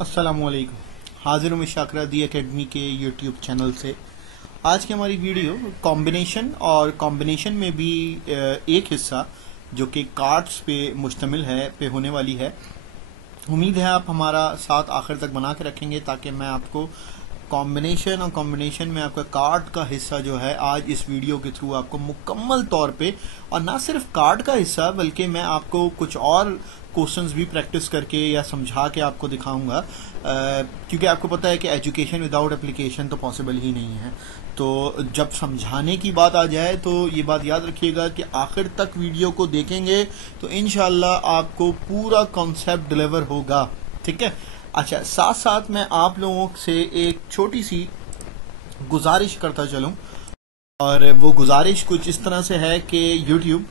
अस्सलामुअलैकुम। हाजिर हूँ मैं शाकरा दी एकेडमी के यूट्यूब चैनल से। आज की हमारी वीडियो कॉम्बिनेशन और कॉम्बिनेशन में भी एक हिस्सा जो कि कार्ड्स पे मुश्तमिल है पे होने वाली है। उम्मीद है आप हमारा साथ आखिर तक बना के रखेंगे ताकि मैं आपको कॉम्बिनेशन और कॉम्बिनेशन में आपका कार्ड का हिस्सा जो है आज इस वीडियो के थ्रू आपको मुकम्मल तौर पे, और ना सिर्फ कार्ड का हिस्सा बल्कि मैं आपको कुछ और क्वेश्चंस भी प्रैक्टिस करके या समझा के आपको दिखाऊंगा, क्योंकि आपको पता है कि एजुकेशन विदाउट एप्लीकेशन तो पॉसिबल ही नहीं है। तो जब समझाने की बात आ जाए तो ये बात याद रखिएगा कि आखिर तक वीडियो को देखेंगे तो इंशाल्लाह आपको पूरा कॉन्सेप्ट डिलीवर होगा। ठीक है। अच्छा, साथ साथ मैं आप लोगों से एक छोटी सी गुजारिश करता चलूं, और वो गुजारिश कुछ इस तरह से है कि YouTube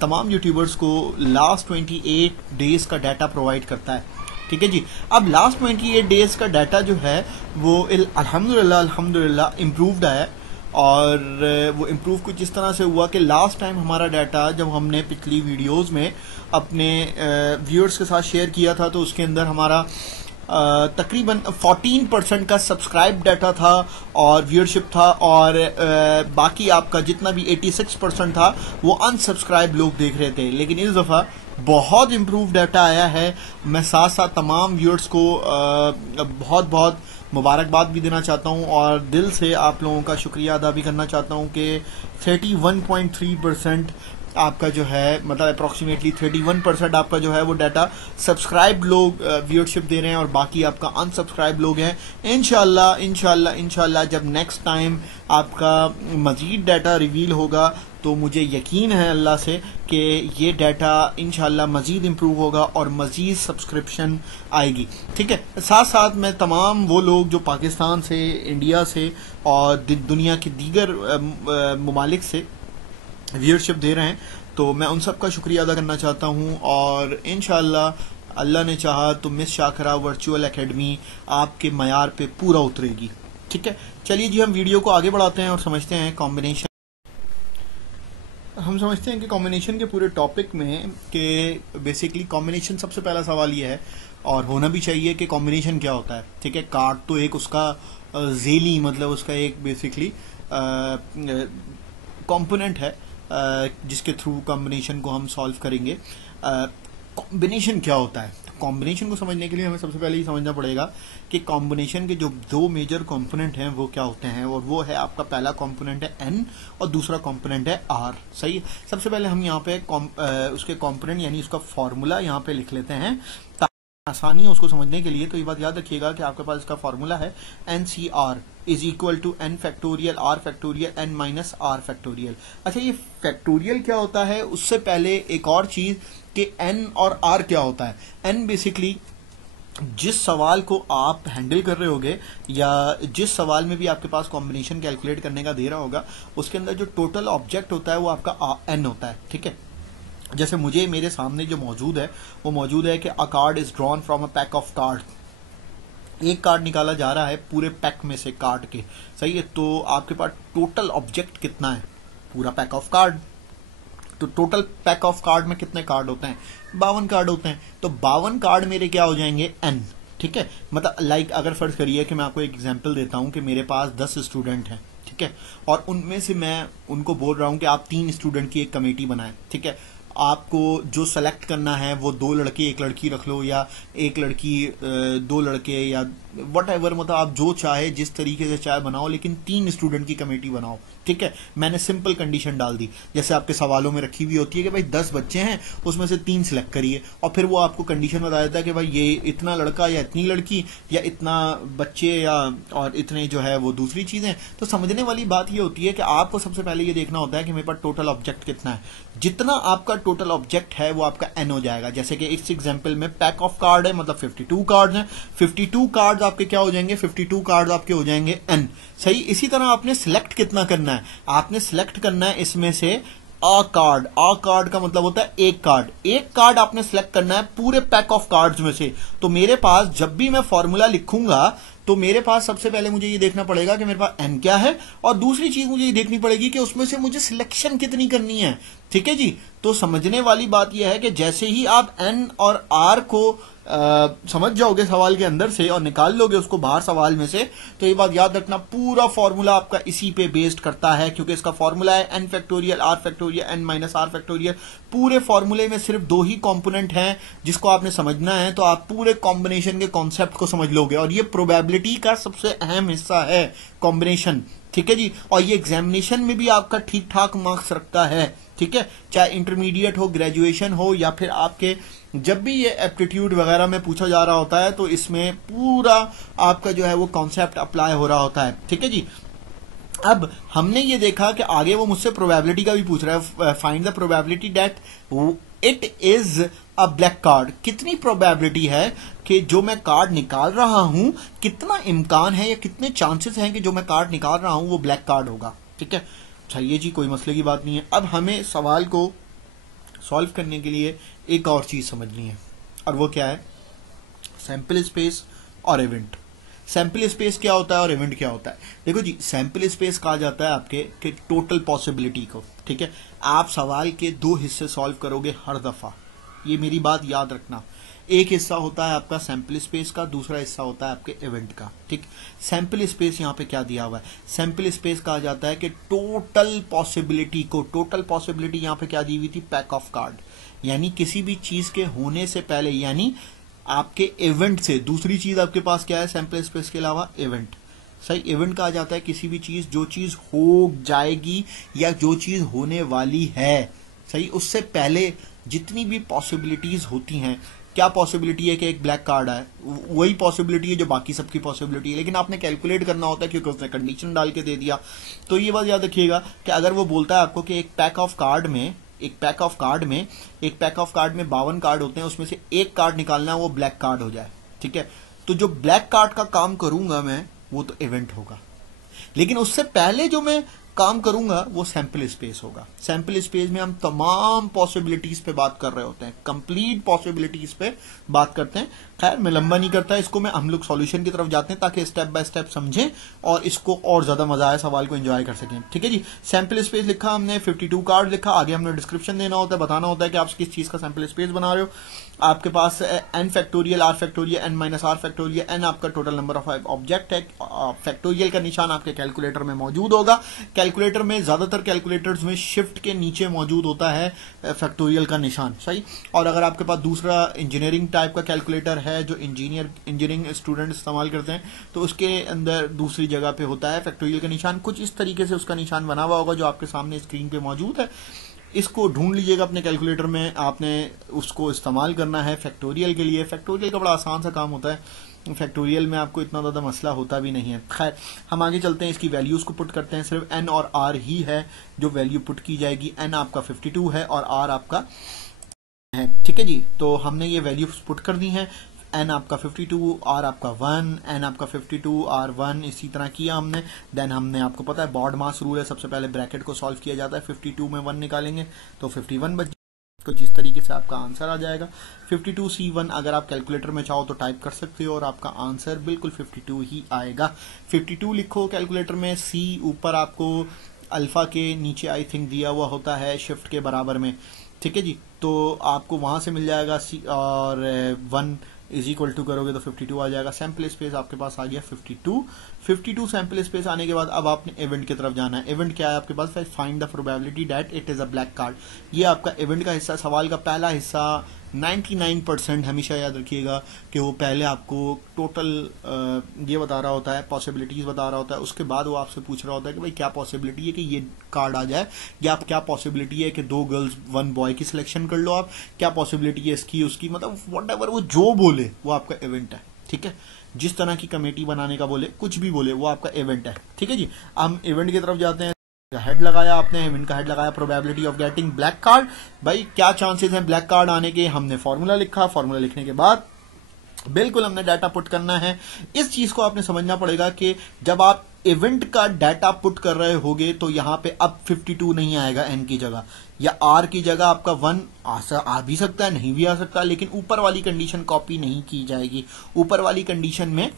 तमाम यूट्यूबर्स को लास्ट 28 डेज का डाटा प्रोवाइड करता है। ठीक है जी। अब लास्ट 28 डेज का डाटा जो है वो अल्हम्दुलिल्लाह इम्प्रूव्ड है, और वो इम्प्रूव कुछ इस तरह से हुआ कि लास्ट टाइम हमारा डाटा जब हमने पिछली वीडियोस में अपने व्यूअर्स के साथ शेयर किया था तो उसके अंदर हमारा तकरीबन 14% का सब्सक्राइब डाटा था और व्यूअरशिप था, और बाकी आपका जितना भी 86% था वो अनसब्सक्राइब लोग देख रहे थे। लेकिन इस दफ़ा बहुत इम्प्रूव डाटा आया है। मैं साथ साथ तमाम व्यूअर्स को बहुत बहुत मुबारकबाद भी देना चाहता हूं और दिल से आप लोगों का शुक्रिया अदा भी करना चाहता हूं कि 31.3% आपका जो है, मतलब अप्रॉक्सीमेटली 31% आपका जो है वो डाटा सब्सक्राइब लोग व्यूअरशिप दे रहे हैं और बाकी आपका अनसब्सक्राइब लोग हैं। इंशाल्लाह इंशाल्लाह इंशाल्लाह जब नेक्स्ट टाइम आपका मजीद डाटा रिवील होगा तो मुझे यकीन है अल्लाह से कि ये डाटा इंशाल्लाह मजीद इम्प्रूव होगा और मजीद सब्सक्रिप्शन आएगी। ठीक है। साथ साथ मैं तमाम वो लोग जो पाकिस्तान से, इंडिया से और दुनिया के दीगर ममालिक से व्यूअरशिप दे रहे हैं, तो मैं उन सब का शुक्रिया अदा करना चाहता हूँ। और इंशाल्लाह अल्लाह ने चाहा तो मिस शाकरा वर्चुअल एकेडमी आपके मयार पे पूरा उतरेगी। ठीक है। चलिए जी, हम वीडियो को आगे बढ़ाते हैं और समझते हैं कॉम्बिनेशन। हम समझते हैं कि कॉम्बिनेशन के पूरे टॉपिक में कि बेसिकली कॉम्बिनेशन, सबसे पहला सवाल ये है और होना भी चाहिए कि कॉम्बिनेशन क्या होता है। ठीक है। कार्ड तो एक उसका जेली, मतलब उसका एक बेसिकली कंपोनेंट है जिसके थ्रू कॉम्बिनेशन को हम सॉल्व करेंगे। कॉम्बिनेशन क्या होता है? कॉम्बिनेशन को समझने के लिए हमें सबसे पहले ये समझना पड़ेगा कि कॉम्बिनेशन के जो दो मेजर कंपोनेंट हैं वो क्या होते हैं, और वो है आपका पहला कंपोनेंट है एन और दूसरा कंपोनेंट है आर। सही है। सबसे पहले हम यहाँ पे उसके कंपोनेंट यानी उसका फॉर्मूला यहाँ पे लिख लेते हैं ताकि आसानी है उसको समझने के लिए। तो ये बात याद रखिएगा कि आपके पास इसका फॉर्मूला है NCR is equal to n factorial R factorial n minus R factorial. अच्छा, ये फैक्टोरियल क्या होता है उससे पहले एक और चीज कि n और r क्या होता है। n बेसिकली जिस सवाल को आप हैंडल कर रहे होगे या जिस सवाल में भी आपके पास कॉम्बिनेशन कैलकुलेट करने का दे रहा होगा उसके अंदर जो टोटल ऑब्जेक्ट होता है वो आपका n होता है। ठीक है। जैसे मुझे मेरे सामने जो मौजूद है वो मौजूद है कि अ card is drawn from a pack of card. एक कार्ड निकाला जा रहा है पूरे पैक में से कार्ड के। सही है। तो आपके पास टोटल ऑब्जेक्ट कितना है? पूरा पैक ऑफ कार्ड। तो टोटल पैक ऑफ कार्ड में कितने कार्ड होते हैं? 52 कार्ड होते हैं। तो 52 कार्ड मेरे क्या हो जाएंगे? n। ठीक है। मतलब लाइक अगर फर्ज करिए कि मैं आपको एक एग्जांपल देता हूं कि मेरे पास 10 स्टूडेंट हैं। ठीक है। और उनमें से मैं उनको बोल रहा हूं कि आप 3 स्टूडेंट की एक कमेटी बनाएं। ठीक है। आपको जो सेलेक्ट करना है वो 2 लड़के 1 लड़की रख लो, या 1 लड़की 2 लड़के, या वट एवर, मतलब आप जो चाहे जिस तरीके से चाहे बनाओ, लेकिन 3 स्टूडेंट की कमेटी बनाओ। ठीक है। मैंने सिंपल कंडीशन डाल दी जैसे आपके सवालों में रखी हुई होती है कि भाई 10 बच्चे हैं उसमें से 3 सिलेक्ट करिए, और फिर वो आपको कंडीशन बता देता है कि भाई ये इतना लड़का या इतनी लड़की या इतना बच्चे या और इतने जो है वो दूसरी चीजें। तो समझने वाली बात ये होती है कि आपको सबसे पहले ये देखना होता है कि मेरे पास टोटल ऑब्जेक्ट कितना है। जितना आपका टोटल ऑब्जेक्ट है वो आपका n हो जाएगा। जैसे कि इस एग्जांपल में पैक ऑफ कार्ड है, मतलब 52 कार्ड्स हैं। 52 कार्ड्स आपके क्या हो जाएंगे? 52 कार्ड्स आपके हो जाएंगे n। सही। इसी तरह आपने सिलेक्ट कितना करना है? आपने सिलेक्ट करना है इसमें से अ कार्ड। अ कार्ड का मतलब होता है एक कार्ड। एक कार्ड आपने सिलेक्ट करना है पूरे पैक ऑफ कार्ड्स में से। तो मेरे पास जब भी मैं फॉर्मूला लिखूंगा तो मेरे पास सबसे पहले मुझे ये देखना पड़ेगा कि मेरे पास n क्या है, और दूसरी चीज मुझे ये देखनी पड़ेगी कि उसमें से मुझे सिलेक्शन कितनी करनी है। ठीक है जी। तो समझने वाली बात यह है कि जैसे ही आप n और r को समझ जाओगे सवाल के अंदर से और निकाल लोगे उसको बाहर सवाल में से, तो ये बात याद रखना पूरा फॉर्मूला आपका इसी पे बेस्ड करता है, क्योंकि इसका फॉर्मूला है n factorial r factorial n minus r factorial. पूरे फॉर्मूले में सिर्फ दो ही कंपोनेंट हैं जिसको आपने समझना है, तो आप पूरे कॉम्बिनेशन के कॉन्सेप्ट को समझ लोगे, और ये प्रोबेबिलिटी का सबसे अहम हिस्सा है कॉम्बिनेशन। ठीक है जी। और ये एग्जामिनेशन में भी आपका ठीक ठाक मार्क्स रखता है। ठीक है, चाहे इंटरमीडिएट हो, ग्रेजुएशन हो, या फिर आपके जब भी ये एप्टीट्यूड वगैरह में पूछा जा रहा होता है तो इसमें पूरा आपका जो है वो कॉन्सेप्ट अप्लाई हो रहा होता है। ठीक है जी। अब हमने ये देखा कि आगे वो मुझसे प्रोबेबिलिटी का भी पूछ रहा है, find the probability that it is a black card. कितनी प्रोबेबिलिटी है कि जो मैं कार्ड निकाल रहा हूं, कितना इम्कान है या कितने चांसेस हैं कि जो मैं कार्ड निकाल रहा हूं वो ब्लैक कार्ड होगा। ठीक है, चाहिए जी, कोई मसले की बात नहीं है। अब हमें सवाल को सॉल्व करने के लिए एक और चीज समझनी है, और वो क्या है? सैंपल स्पेस और इवेंट। सैंपल स्पेस क्या होता है और इवेंट क्या होता है? देखो जी, सैंपल स्पेस कहा जाता है आपके कि टोटल पॉसिबिलिटी को। ठीक है, आप सवाल के दो हिस्से सॉल्व करोगे हर दफा, ये मेरी बात याद रखना। एक हिस्सा होता है आपका सैंपल स्पेस का, दूसरा हिस्सा होता है आपके इवेंट का। ठीक, सैंपल स्पेस यहाँ पे क्या दिया हुआ है? सैंपल स्पेस कहा जाता है कि टोटल पॉसिबिलिटी को, टोटल पॉसिबिलिटी यहाँ पे क्या दी हुई थी? पैक ऑफ कार्ड, यानी किसी भी चीज के होने से पहले, यानी आपके इवेंट से। दूसरी चीज आपके पास क्या है सैंपल स्पेस के अलावा? इवेंट। सही, इवेंट कहा जाता है किसी भी चीज, जो चीज हो जाएगी या जो चीज होने वाली है, सही, उससे पहले जितनी भी पॉसिबिलिटीज होती हैं। क्या पॉसिबिलिटी है कि एक ब्लैक कार्ड आए? वही पॉसिबिलिटी है जो बाकी सबकी पॉसिबिलिटी है, लेकिन आपने कैलकुलेट करना होता है क्योंकि उसने कंडीशन डाल के दे दिया। तो ये बात याद रखिएगा कि अगर वो बोलता है आपको कि एक पैक ऑफ कार्ड में 52 कार्ड होते हैं, उसमें से एक कार्ड निकालना है वो ब्लैक कार्ड हो जाए। ठीक है, तो जो ब्लैक कार्ड का काम करूंगा मैं, वो तो इवेंट होगा, लेकिन उससे पहले जो मैं काम करूंगा वो सैंपल स्पेस होगा। सैंपल स्पेस में हम तमाम पॉसिबिलिटीज पे बात कर रहे होते हैं, कंप्लीट पॉसिबिलिटीज पे बात करते हैं। खैर, मैं लंबा नहीं करता इसको, मैं हम लोग सॉल्यूशन की तरफ जाते हैं ताकि स्टेप बाय स्टेप समझें और इसको और ज्यादा मजा आए, सवाल को एंजॉय कर सकें। ठीक है जी, सैंपल स्पेस लिखा हमने, 52 कार्ड लिखा, आगे हमने डिस्क्रिप्शन देना होता है, बताना होता है कि आप किस चीज का सैंपल स्पेस बना रहे हो। आपके पास n factorial, r factorial, n minus r factorial, n आपका टोटल नंबर ऑफ ऑब्जेक्ट है। फैक्टोरियल का निशान आपके कैलकुलेटर में मौजूद होगा। कैलकुलेटर में, ज्यादातर कैलकुलेटर्स में शिफ्ट के नीचे मौजूद होता है फैक्टोरियल का निशान। सही, और अगर आपके पास दूसरा इंजीनियरिंग टाइप का कैलकुलेटर है जो इंजीनियरिंग स्टूडेंट इस्तेमाल करते हैं, तो उसके अंदर दूसरी जगह पे होता है फैक्टोरियल का निशान। कुछ इस तरीके से उसका निशान बना हुआ होगा जो आपके सामने स्क्रीन पे मौजूद है। इसको ढूंढ लीजिएगा अपने कैलकुलेटर में, आपने उसको इस्तेमाल करना है फैक्टोरियल के लिए। फैक्टोरियल का बड़ा आसान सा काम होता है, फैक्टोरियल में आपको इतना ज़्यादा मसला होता भी नहीं है। खैर, हम आगे चलते हैं, इसकी वैल्यूज को पुट करते हैं। सिर्फ n और r ही है जो वैल्यू पुट की जाएगी। n आपका 52 है और r आपका है। ठीक है जी, तो हमने ये वैल्यूज पुट कर दी हैं। n आपका 52, r आपका 1, n आपका 52, r 1, इसी तरह किया हमने। देन हमने, आपको पता है बॉड मास रूल है, सबसे पहले ब्रैकेट को सॉल्व किया जाता है। 52 में 1 निकालेंगे तो 51 बच, कुछ इस तरीके से आपका आंसर आ जाएगा। 52C1 अगर आप कैलकुलेटर में चाहो तो टाइप कर सकते हो और आपका आंसर बिल्कुल 52 ही आएगा। 52 लिखो कैलकुलेटर में, C ऊपर आपको अल्फा के नीचे आई थिंक दिया हुआ होता है शिफ्ट के बराबर में। ठीक है जी, तो आपको वहां से मिल जाएगा C, और 1 इज इक्वल टू करोगे तो 52 आ जाएगा। सैंपल स्पेस आपके पास आ गया 52 सैंपल स्पेस आने के बाद अब आपने इवेंट की तरफ जाना है। इवेंट क्या है आपके पास? Find the probability that it is a black card. ये आपका इवेंट का हिस्सा, सवाल का पहला हिस्सा 99% हमेशा याद रखिएगा कि वो पहले आपको टोटल ये बता रहा होता है, पॉसिबिलिटीज बता रहा होता है। उसके बाद वो आपसे पूछ रहा होता है कि भाई क्या पॉसिबिलिटी है कि ये कार्ड आ जाए, या क्या पॉसिबिलिटी है कि 2 गर्ल्स 1 बॉय की सिलेक्शन कर लो आप, क्या पॉसिबिलिटी है इसकी उसकी, मतलब व्हाटएवर वो जो बोले वो आपका इवेंट है। ठीक है, जिस तरह की कमेटी बनाने का बोले, कुछ भी बोले, वो आपका इवेंट है। ठीक है जी, हम इवेंट की तरफ जाते हैं। हेड लगाया आपने, इवेंट का हेड लगाया, probability of getting black card. भाई क्या चांसेस हैं ब्लैक कार्ड आने के? हमने फॉर्मूला लिखा, फॉर्मूला लिखने के बाद बिल्कुल हमने डाटा पुट करना है। इस चीज को आपने समझना पड़ेगा कि जब आप इवेंट का डाटा पुट कर रहे होगे तो यहां पे अब 52 नहीं आएगा n की जगह, या r की जगह आपका 1 आ भी सकता है, नहीं भी आ सकता, लेकिन ऊपर वाली कंडीशन कॉपी नहीं की जाएगी। ऊपर वाली कंडीशन में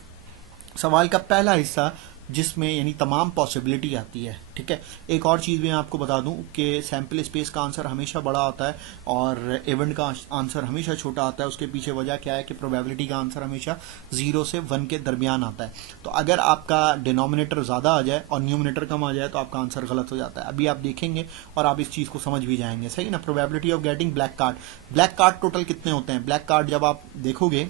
सवाल का पहला हिस्सा जिसमें यानी तमाम पॉसिबिलिटी आती है। ठीक है, एक और चीज़ भी मैं आपको बता दूं कि सैम्पल स्पेस का आंसर हमेशा बड़ा आता है और इवेंट का आंसर हमेशा छोटा आता है। उसके पीछे वजह क्या है कि प्रोबेबिलिटी का आंसर हमेशा 0 से 1 के दरमियान आता है। तो अगर आपका डिनोमिनेटर ज़्यादा आ जाए और न्यूमिनेटर कम आ जाए तो आपका आंसर गलत हो जाता है। अभी आप देखेंगे और आप इस चीज़ को समझ भी जाएंगे, सही ना। Probability of getting black card, black card total कितने होते हैं? ब्लैक कार्ड जब आप देखोगे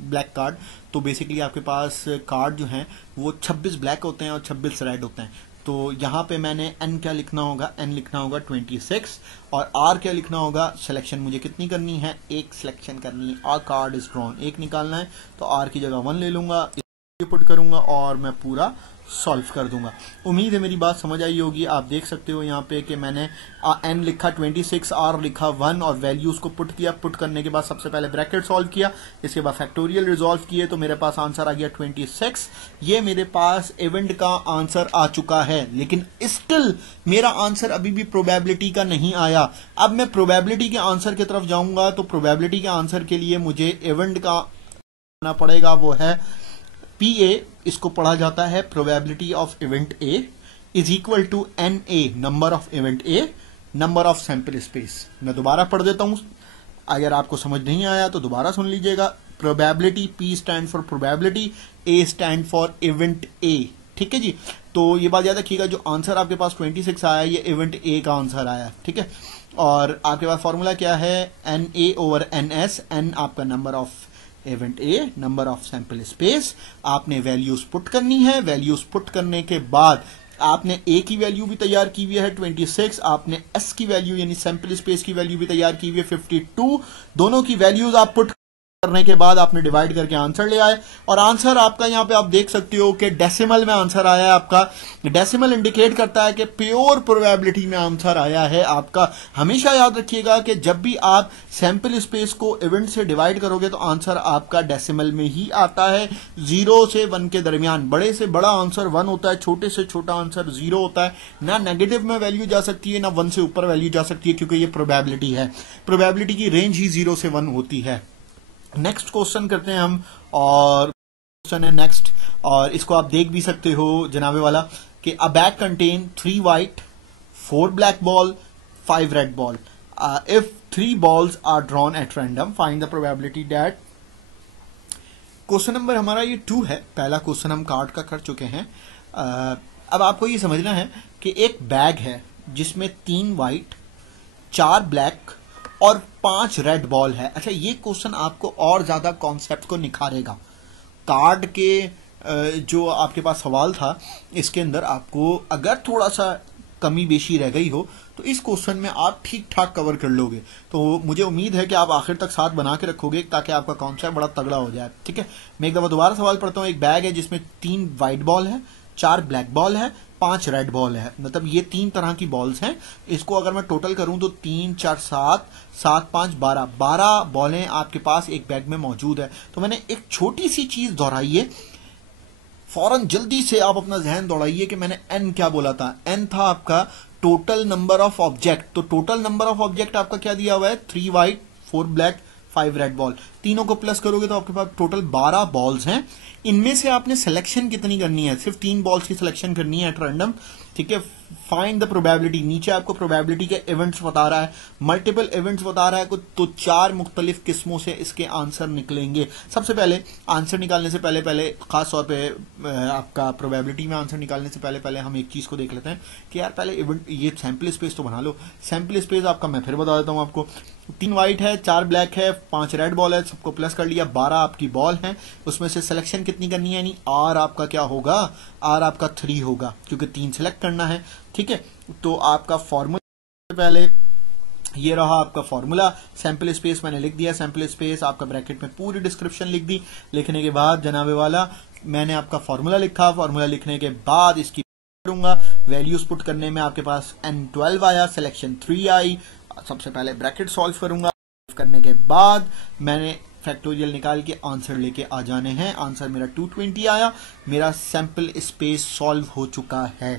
ब्लैक कार्ड, तो बेसिकली आपके पास कार्ड जो हैं वो 26 ब्लैक होते हैं और 26 रेड होते हैं। तो यहाँ पे मैंने n क्या लिखना होगा? n लिखना होगा 26 और r क्या लिखना होगा? सिलेक्शन मुझे कितनी करनी है? एक सिलेक्शन करनी है। और कार्ड इज ड्रॉन, एक निकालना है तो r की जगह 1 ले लूंगा, पुट करूंगा और मैं पूरा सॉल्व कर दूंगा। उम्मीद है मेरी बात समझ आई होगी। आप देख सकते हो यहाँ पे कि मैंने n लिखा 26, r लिखा 1 और वैल्यूज को पुट किया। पुट करने के बाद सबसे पहले ब्रैकेट सॉल्व किया, इसके बाद फैक्टोरियल रिजॉल्व किए तो मेरे पास आंसर आ गया 26। ये मेरे पास इवेंट का आंसर आ चुका है, लेकिन स्टिल मेरा आंसर अभी भी प्रोबेबिलिटी का नहीं आया। अब मैं प्रोबेबिलिटी के आंसर की तरफ जाऊंगा तो प्रोबेबिलिटी के आंसर के लिए मुझे इवेंट का आना पड़ेगा, वो है PA। इसको पढ़ा जाता है probability of event A is equal to NA, number of event A, number of sample space. मैं दोबारा पढ़ देता हूं, अगर आपको समझ नहीं आया तो दोबारा सुन लीजिएगा। Probability, P stand for probability, A stand for event A। ठीक है जी, तो ये बात याद रखिएगा, जो आंसर आपके पास 26 आया ये इवेंट A का आंसर आया। ठीक है, और आपके पास फॉर्मूला क्या है? NA ओवर NS, N आपका number of event A, number of sample space. आपने वैल्यूज पुट करनी है, वैल्यूज पुट करने के बाद आपने A की वैल्यू भी तैयार की हुई है 26, आपने S की वैल्यू यानी सैंपल स्पेस की वैल्यू भी तैयार की हुई है 52। दोनों की वैल्यूज आप पुट करने के बाद आपने डिवाइड करके आंसर ले आए और आंसर आपका यहाँ पे आप देख सकते हो कि डेसिमल में आंसर आया है आपका। डेसिमल इंडिकेट करता है कि प्योर प्रोबेबिलिटी में आंसर आया है आपका। हमेशा याद रखिएगा कि जब भी आप सैंपल स्पेस को इवेंट से डिवाइड करोगे तो आंसर आपका डेसिमल में ही आता है, 0 से 1 के दरमियान। बड़े से बड़ा आंसर 1 होता है, छोटे से छोटा आंसर 0 होता है। ना नेगेटिव में वैल्यू जा सकती है ना 1 से ऊपर वैल्यू जा सकती है, क्योंकि ये प्रोबेबिलिटी है। प्रोबेबिलिटी की रेंज ही 0 से 1 होती है। नेक्स्ट क्वेश्चन करते हैं हम, और क्वेश्चन है नेक्स्ट, और इसको आप देख भी सकते हो जनाबे वाला कि a bag contain 3 white 4 black ball 5 red ball. If 3 balls are drawn at random find the probability that. Question number हमारा ये 2 है। पहला क्वेश्चन हम कार्ड का कर चुके हैं। अब आपको ये समझना है कि एक बैग है जिसमें 3 वाइट 4 ब्लैक और 5 रेड बॉल है। अच्छा, ये क्वेश्चन आपको और ज्यादा कॉन्सेप्ट को निखारेगा। कार्ड के जो आपके पास सवाल था इसके अंदर आपको अगर थोड़ा सा कमी बेशी रह गई हो तो इस क्वेश्चन में आप ठीक ठाक कवर कर लोगे। तो मुझे उम्मीद है कि आप आखिर तक साथ बना के रखोगे ताकि आपका कॉन्सेप्ट बड़ा तगड़ा हो जाए। ठीक है, मैं एक दफा दोबारा सवाल पढ़ता हूँ। एक बैग है जिसमें 3 वाइट बॉल है, 4 ब्लैक बॉल है, 5 रेड बॉल है। मतलब ये 3 तरह की बॉल्स हैं। इसको अगर मैं टोटल करूं तो 3 4 7 7 5 12 बॉलें आपके पास एक बैग में मौजूद है। तो मैंने एक छोटी सी चीज दोहराई है, फौरन जल्दी से आप अपना जहन दौड़ाइए कि मैंने n क्या बोला था। n था आपका टोटल नंबर ऑफ ऑब्जेक्ट। तो टोटल नंबर ऑफ ऑब्जेक्ट आपका क्या दिया हुआ है? 3 वाइट 4 ब्लैक 5 रेड बॉल। तीनों को प्लस करोगे तो आपके पास टोटल 12 बॉल्स हैं। इनमें से आपने सिलेक्शन कितनी करनी है? सिर्फ 3 बॉल्स की सिलेक्शन करनी है एट रैंडम। ठीक है, फाइंड द प्रोबेबिलिटी। नीचे आपको प्रोबेबिलिटी के इवेंट्स बता रहा है, मल्टीपल इवेंट्स बता रहा है, तो 4 मुख्तलिफ किस्मों से इसके आंसर निकलेंगे। सबसे पहले आंसर निकालने से पहले खास तौर पे आपका प्रोबेबिलिटी में आंसर निकालने से पहले हम एक चीज को देख लेते हैं कि यार पहले इवेंट ये सैंपल स्पेस तो बना लो। सैंपल स्पेस आपका मैं फिर बता देता हूं आपको। 3 वाइट है, 4 ब्लैक है, 5 रेड बॉल है, सबको प्लस कर लिया, 12 आपकी बॉल है। उसमें से सिलेक्शन कितनी करनी है? यानी आर आपका क्या होगा? आर आपका 3 होगा, क्योंकि 3 सिलेक्ट करना है। ठीक है, तो आपका फॉर्मूला पहले ये रहा आपका फॉर्मूला। सैंपल स्पेस मैंने लिख दिया, सैंपल स्पेस आपका ब्रैकेट में पूरी डिस्क्रिप्शन लिख दी। लिखने के बाद जनाबे वाला मैंने आपका फॉर्मूला लिखा। फॉर्मूला लिखने के बाद इसकी करूंगा, वैल्यूज पुट करने में आपके पास n12 आया, सिलेक्शन 3 आई। सबसे पहले ब्रैकेट सॉल्व करूंगा, करने के बाद मैंने फैक्टोरियल निकाल के आंसर लेके आ जाने हैं। आंसर मेरा 220 आया, मेरा सैंपल स्पेस सॉल्व हो चुका है।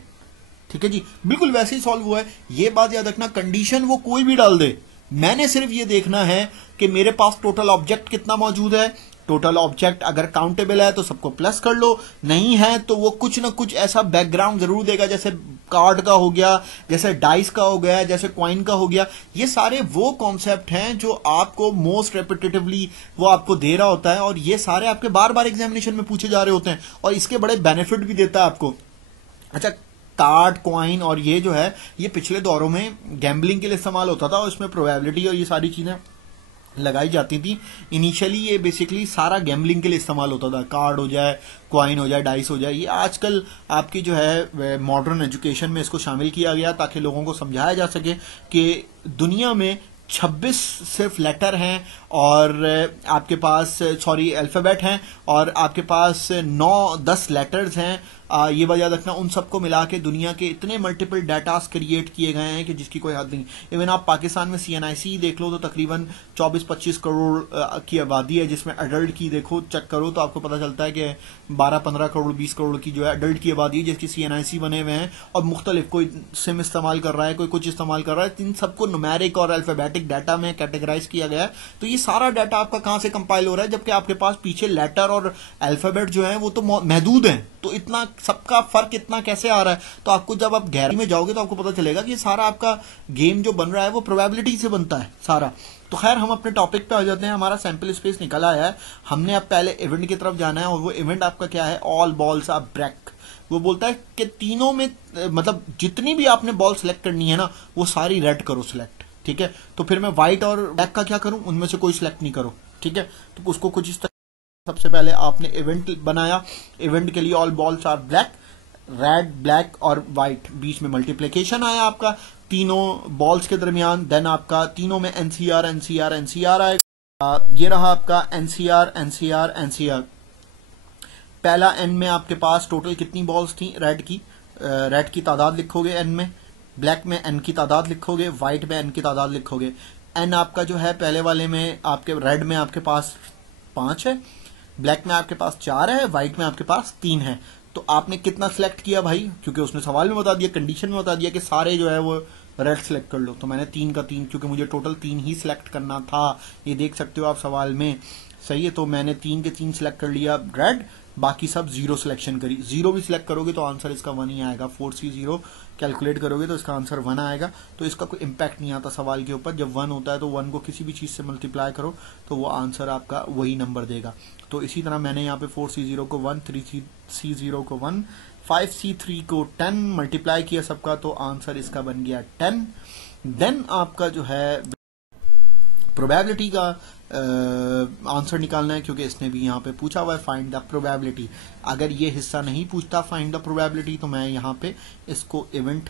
ठीक है जी, बिल्कुल वैसे ही सॉल्व हुआ है। ये बात याद रखना, कंडीशन वो कोई भी डाल दे, मैंने सिर्फ ये देखना है कि मेरे पास टोटल ऑब्जेक्ट कितना मौजूद है, टोटल ऑब्जेक्ट अगर काउंटेबल है तो सबको प्लस कर लो, नहीं है तो वो कुछ ना कुछ ऐसा बैकग्राउंड जरूर देगा, जैसे कार्ड का हो गया, जैसे डाइस का हो गया, जैसे क्वाइन का हो गया। ये सारे वो कॉन्सेप्ट हैं जो आपको मोस्ट रेपिटेटिवली वो आपको दे रहा होता है, और ये सारे आपके बार बार एग्जामिनेशन में पूछे जा रहे होते हैं, और इसके बड़े बेनिफिट भी देता है आपको। अच्छा, कार्ड, क्वाइन और ये जो है ये पिछले दौरों में गैम्बलिंग के लिए इस्तेमाल होता था, और इसमें प्रोबेबिलिटी और ये सारी चीजें लगाई जाती थी। इनिशियली ये बेसिकली सारा गैम्बलिंग के लिए इस्तेमाल होता था, कार्ड हो जाए, क्वाइन हो जाए, डाइस हो जाए। ये आजकल आपकी जो है मॉडर्न एजुकेशन में इसको शामिल किया गया ताकि लोगों को समझाया जा सके कि दुनिया में 26 सिर्फ लेटर हैं, और आपके पास सॉरी अल्फ़ाबेट हैं, और आपके पास 9-10 लेटर्स हैं। ये बात याद रखना, उन सबको मिला के दुनिया के इतने मल्टीपल डाटास क्रिएट किए गए हैं कि जिसकी कोई हद नहीं। इवन आप पाकिस्तान में CNIC देख लो तो तकरीबन 24-25 करोड़ की आबादी है, जिसमें अडल्ट की देखो चेक करो तो आपको पता चलता है कि 12-15 करोड़ 20 करोड़ की जो है अडल्ट की आबादी है जिसकी CNIC बने हुए हैं, और मुख्तलिफ कोई सिम इस्तेमाल कर रहा है, कोई कुछ इस्तेमाल कर रहा है। इन सबको न्यूमेरिक और अल्फाबेटिक डाटा में कैटेगराइज किया गया है। तो ये सारा डाटा आपका कहां से कंपाइल हो रहा है, जबकि आपके पास पीछे लेटर और अल्फाबेट जो है वो तो महदूद हैं। तो इतना सबका फर्क इतना कैसे आ रहा है? तो आपको जब आप गहराई में जाओगे तो आपको पता चलेगा कि ये सारा आपका गेम जो बन रहा है वो प्रोबेबिलिटी से बनता है सारा। तो खैर हम अपने टॉपिक पे आ जाते हैं। हमारा सैंपल स्पेस निकल आया है, हमने अब पहले इवेंट की तरफ जाना है, और वो इवेंट आपका क्या है, ऑल बॉल्स आर ब्रेक। वो बोलता है कि तीनों में मतलब जितनी भी आपने बॉल सेलेक्ट करनी है ना वो सारी रेड करो सिलेक्ट, ठीक है। तो फिर मैं व्हाइट और ब्लैक का क्या करूं, उनमें से कोई सिलेक्ट नहीं करो, ठीक है। तो उसको कुछ इस तरह, सबसे पहले आपने इवेंट बनाया, इवेंट के लिए all balls are black, red, black और व्हाइट, बीच में मल्टीप्लिकेशन आया आपका तीनों बॉल्स के दरमियान। देन आपका तीनों में एनसीआर एनसीआर एनसीआर आएगा। ये रहा आपका एनसीआर एनसीआर एनसीआर। पहला एन में आपके पास टोटल कितनी बॉल्स थी रेड की, रेड की तादाद लिखोगे एन में, ब्लैक में एन की तादाद लिखोगे, व्हाइट में एन की तादाद लिखोगे। एन आपका जो है पहले वाले में आपके रेड में आपके पास 5 है, ब्लैक में आपके पास 4 है, व्हाइट में आपके पास 3 है। तो आपने कितना सिलेक्ट किया भाई, क्योंकि उसने सवाल में बता दिया, कंडीशन में बता दिया कि सारे जो है वो रेड सिलेक्ट कर लो। तो मैंने 3 का 3, क्योंकि मुझे टोटल 3 ही सिलेक्ट करना था, ये देख सकते हो आप सवाल में, सही है। तो मैंने 3 के 3 सिलेक्ट कर लिया रेड, बाकी सब 0 सिलेक्शन करी। 0 भी सिलेक्ट करोगे तो आंसर इसका 1 ही आएगा। 4C0 कैलकुलेट करोगे तो इसका आंसर 1 आएगा। तो इसका कोई इम्पैक्ट नहीं आता सवाल के ऊपर। जब 1 होता है तो 1 को किसी भी चीज से मल्टीप्लाई करो तो वो आंसर आपका वही नंबर देगा। तो इसी तरह मैंने यहाँ पे 4C0 को 1, 3C0 को 1, 5C3 को 10 मल्टीप्लाई किया सबका, तो आंसर इसका बन गया 10। देन आपका जो है प्रोबेबिलिटी का आंसर निकालना है, क्योंकि इसने भी यहाँ पे पूछा हुआ है फाइंड द प्रोबेबिलिटी। अगर ये हिस्सा नहीं पूछता फाइंड द प्रोबेबिलिटी तो मैं यहाँ पे इसको इवेंट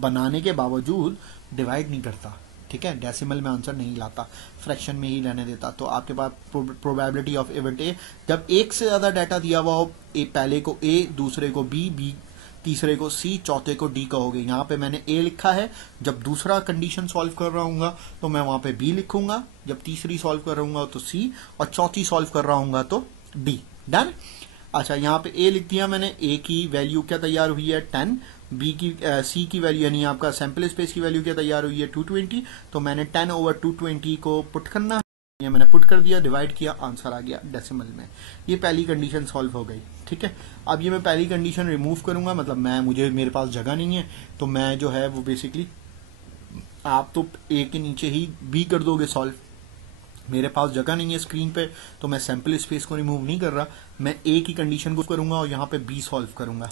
बनाने के बावजूद डिवाइड नहीं करता, ठीक है, डेसिमल में आंसर नहीं लाता, फ्रैक्शन में ही रहने देता। तो आपके पास प्रोबेबिलिटी ऑफ इवेंट ए, जब एक से ज्यादा डाटा दिया हुआ हो, ए पहले को ए, दूसरे को बी, बी तीसरे को सी, चौथे को डी कहोगे। यहाँ पे मैंने ए लिखा है, जब दूसरा कंडीशन सॉल्व कर रहा हूँ तो मैं वहां पे बी लिखूंगा, जब तीसरी सॉल्व कर रहा हूँ तो सी, और चौथी सॉल्व कर रहा हूँ तो डी। डन। अच्छा, यहाँ पे ए लिख दिया मैंने, ए की वैल्यू क्या तैयार हुई है 10, बी की सी की वैल्यू यानी आपका सैंपल स्पेस की वैल्यू क्या तैयार हुई है 220, तो मैंने 10/220 को पुट करना, ये मैंने पुट कर दिया, डिवाइड किया, आंसर आ गया डेसिमल में। ये पहली कंडीशन सॉल्व हो गई, ठीक है। अब ये मैं पहली कंडीशन रिमूव करूंगा, मतलब मेरे पास जगह नहीं है, तो मैं जो है वो बेसिकली, आप तो ए के नीचे ही बी कर दोगे सॉल्व, मेरे पास जगह नहीं है स्क्रीन पे, तो मैं सैंपल स्पेस को रिमूव नहीं कर रहा, मैं ए की कंडीशन को करूंगा और यहाँ पे बी सॉल्व करूंगा।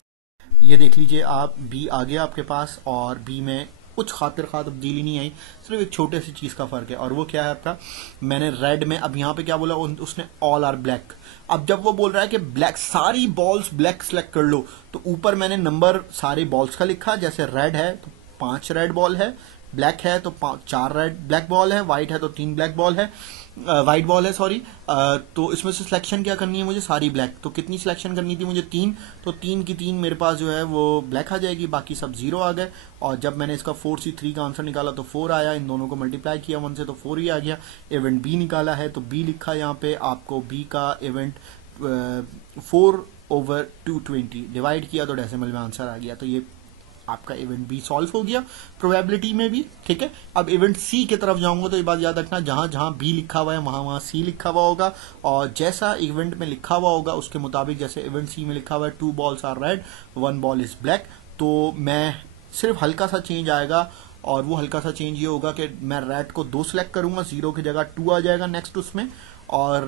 ये देख लीजिए आप, बी आ गया आपके पास, और बी में कुछ खातिर खा तब्दीली नहीं आई, सिर्फ एक छोटे सी चीज का फर्क है, और वो क्या है आपका, मैंने रेड में, अब यहाँ पे क्या बोला उसने, ऑल आर ब्लैक। अब जब वो बोल रहा है कि ब्लैक सारी बॉल्स ब्लैक सेलेक्ट कर लो, तो ऊपर मैंने नंबर सारे बॉल्स का लिखा, जैसे रेड है तो 5 रेड बॉल है, ब्लैक है तो 4 रेड ब्लैक बॉल है, व्हाइट है तो 3 ब्लैक बॉल है, व्हाइट बॉल है सॉरी। तो इसमें से सिलेक्शन क्या करनी है मुझे, सारी ब्लैक। तो कितनी सिलेक्शन करनी थी मुझे, 3, तो 3 की 3 मेरे पास जो है वो ब्लैक आ जाएगी, बाकी सब 0 आ गए। और जब मैंने इसका 4C3 का आंसर निकाला तो 4 आया, इन दोनों को मल्टीप्लाई किया 1 से तो 4 ही आ गया। इवेंट बी निकाला है तो बी लिखा यहाँ पे, आपको बी का इवेंट 4/220 डिवाइड किया तो डेसिमल में आंसर आ गया। तो ये आपका इवेंट बी सॉल्व हो गया प्रोबेबिलिटी में भी, ठीक है। अब इवेंट सी की तरफ जाऊंगा तो ये बात याद रखना, जहां जहां बी लिखा हुआ है वहां वहां सी लिखा हुआ होगा, और जैसा इवेंट में लिखा हुआ होगा उसके मुताबिक, जैसे इवेंट सी में लिखा हुआ है 2 balls are red 1 ball is black, तो मैं सिर्फ हल्का सा चेंज आएगा, और वो हल्का सा चेंज ये होगा कि मैं रेड को 2 सेलेक्ट करूंगा, 0 की जगह 2 आ जाएगा नेक्स्ट उसमें, और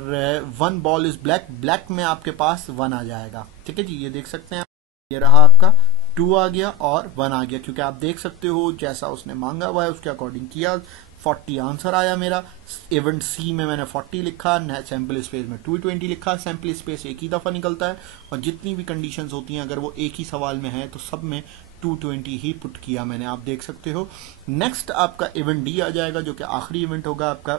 1 ball इज ब्लैक, ब्लैक में आपके पास 1 आ जाएगा, ठीक है जी। ये देख सकते हैं, ये रहा आपका 2 आ गया और 1 आ गया, क्योंकि आप देख सकते हो जैसा उसने मांगा हुआ है उसके अकॉर्डिंग किया, 40 आंसर आया मेरा। इवेंट सी में मैंने 40 लिखा, सैंपल स्पेस में 220 लिखा, सैंपल स्पेस एक ही दफ़ा निकलता है, और जितनी भी कंडीशंस होती हैं अगर वो एक ही सवाल में है तो सब में 220 ही पुट किया मैंने, आप देख सकते हो। नेक्स्ट आपका इवेंट डी आ जाएगा, जो कि आखिरी इवेंट होगा आपका,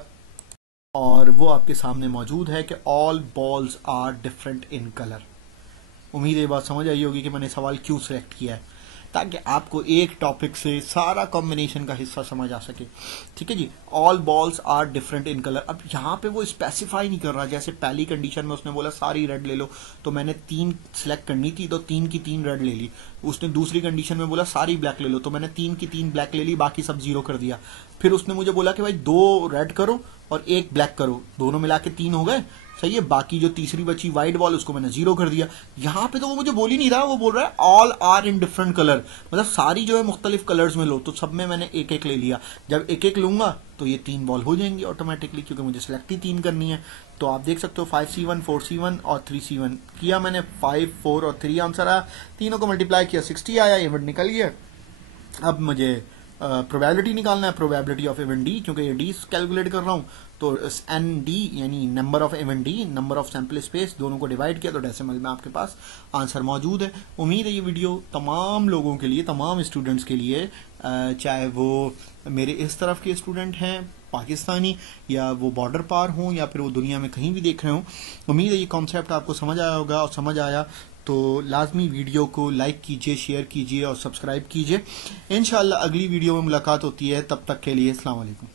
और वो आपके सामने मौजूद है कि all balls are different in colour. उम्मीद ये बात समझ आई होगी कि मैंने सवाल क्यों सिलेक्ट किया है, ताकि आपको एक टॉपिक से सारा कॉम्बिनेशन का हिस्सा समझ आ सके, ठीक है जी। All balls are different in colour, अब यहाँ पे वो स्पेसिफाई नहीं कर रहा, जैसे पहली कंडीशन में उसने बोला सारी रेड ले लो, तो मैंने 3 सेलेक्ट करनी थी तो 3 की 3 रेड ले ली। उसने दूसरी कंडीशन में बोला सारी ब्लैक ले लो, तो मैंने 3 की 3 ब्लैक ले ली, बाकी सब 0 कर दिया। फिर उसने मुझे बोला कि भाई 2 रेड करो और 1 ब्लैक करो, दोनों मिला के 3 हो गए, सही है। बाकी जो तीसरी बची वाइट बॉल उसको मैंने 0 कर दिया। यहाँ पे तो वो मुझे बोल ही नहीं रहा, वो बोल रहा है all are in different colour, मतलब सारी जो है मुख्तलिफ कलर्स में लो, तो सब में मैंने एक एक ले लिया। जब एक एक लूंगा तो ये 3 बॉल हो जाएंगी ऑटोमेटिकली, क्योंकि मुझे सिलेक्ट ही 3 करनी है। तो आप देख सकते हो 5C1 4C1 और 3C1 किया मैंने, 5 4 और 3 आंसर आया, तीनों को मल्टीप्लाई किया 60 आया, इवेंट निकल गया। अब मुझे प्रोबेबिलिटी निकालना है, प्रोबेबिलिटी ऑफ इवेंट डी, क्योंकि ये डी कैलकुलेट कर रहा हूँ, तो एन डी यानी number of event D, number of sample space, दोनों को डिवाइड किया तो डेसिमल में आपके पास आंसर मौजूद है। उम्मीद है ये वीडियो तमाम लोगों के लिए, तमाम स्टूडेंट्स के लिए, चाहे वो मेरे इस तरफ के स्टूडेंट हैं पाकिस्तानी, या वो बॉर्डर पार हों, या फिर वो दुनिया में कहीं भी देख रहे हों, उम्मीद है ये कॉन्सेप्ट आपको समझ आया होगा, और समझ आया तो लाजमी वीडियो को लाइक कीजिए, शेयर कीजिए और सब्सक्राइब कीजिए। इंशाल्लाह अगली वीडियो में मुलाकात होती है, तब तक के लिए अस्सलाम वालेकुम।